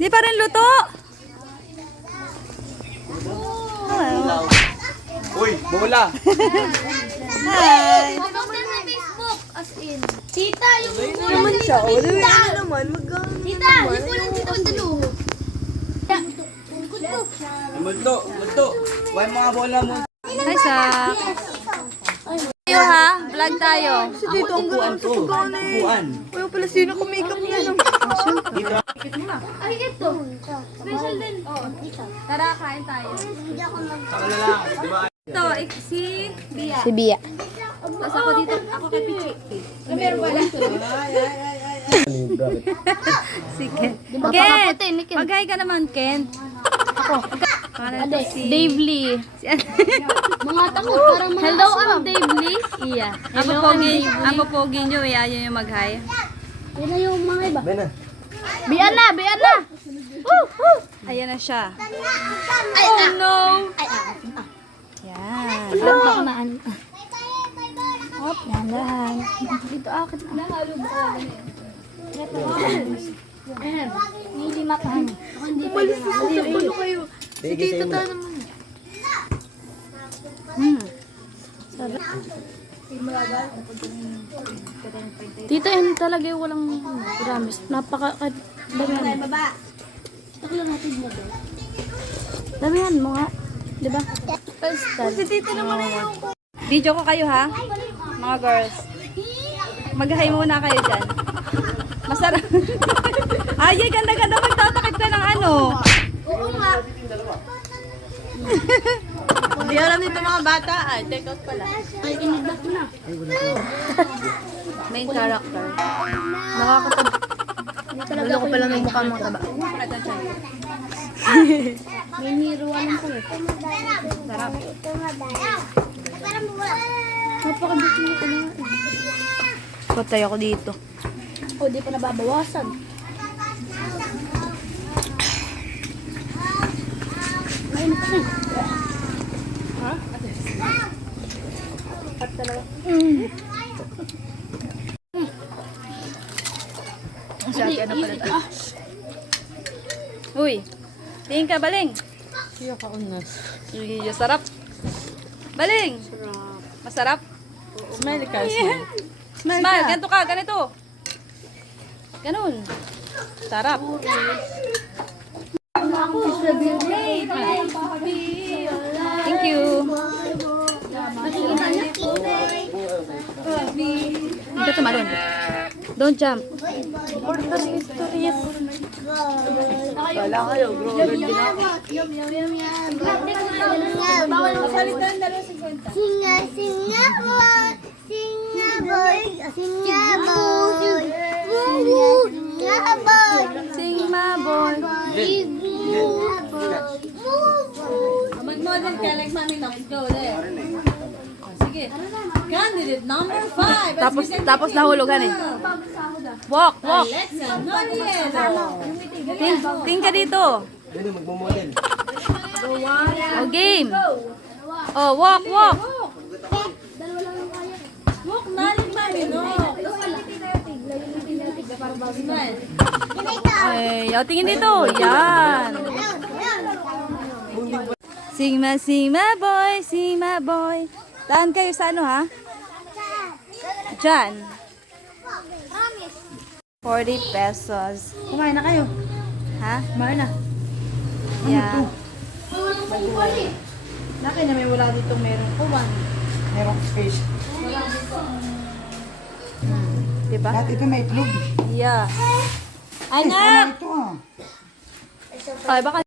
Di pa rin luto. Uy, bola. Hi. Popost sa Facebook. As in. Tita, yung bulan Naman siya. O, dito. dami na naman. Tita, yung bulan dito. Ang dalo. Multo, multo. Huwag mga bola mo. Hi, sa. Tayo ha, vlog tayo. Si Tito, ang gano'n sa pagkaon na eh. Upuan. Ayaw pala sino ka-makeup niya. Ay, ito. Special din. Tara, kain tayo. Saka na lang, di ba? Ito, si Bia. Si Bia. Tapos ako dito, ako kay Pichi. Meron wala. Si Ken. Diba Ken, kakaputi ni Ken? mag-hi ka naman, Ken. Ako. Pangalan ko si... Dave Lee. Mga takot, parang mga hello, I'm Dave Lee. Iya. Ako pogi nyo, eh. Ayaw yung mag-hi. Yan na yung mga iba. Ben na. Bian na, bian na. Ayan na siya. Ay, Oh no! Ay, Yan. Baka na ano. Hop, yan lahat. Dito akit na. Hindi matahan. Umalis na ako sa palo kayo. Si Tito ta naman. Tita, yan talaga yung walang promise. Damihan. Damihan mo nga. Diba? Si Tito naman na yung... Video ko kayo ha, mga girls. Mag-hi muna kayo dyan. Masarap. Ay, ganda-ganda magtatakip ka ng ano. Oo nga. Hindi alam nito mga bata. Ay, take out pala. Ay, inigdat mo na. Main character. Nakakatag. Wala ko pala ng mukha mga taba. May hero alam ko eh. Sarap. Napakabit mo ko na. Patay ako dito. O, di pa nababawasan. Ayun pa na. Ha? Pat talaga. Si ate ano pala tayo. Uy, tingin ka, baling. Siya ka unas. Sige, sarap. Baling. Masarap. Smile ka. Smile, ganito ka, ganito. Ganun. Sarap. Thank you. Hindi tumalon. Don't jump. Wala kayo. Grower din ako. Bawal mo salita. Singa, singa boy, singa boy, singa boy, singa boy, Sing my boy. singa boy. Mag-model ka like Mami Nox. Go there. Sige. Candidate number 5. Tapos nahulugan eh. Walk, walk. Let's go. Noriel. Ting ka dito. Ben na, magmamodel. Oh, game. Oh, walk, walk. Walk na like Mami Nox. Smile. Ay, oh, tingin dito. Yan. Sing my boy, sing my boy. Taan kayo sa ano ha? Diyan. 40 pesos. Kumain na kayo. Ha? Kumain na. Yeah. Laki na may wala dito meron ko. Merong space. Diba? Lahat ito may itlog. Yeah. Anak! Ito ah. Ay, baka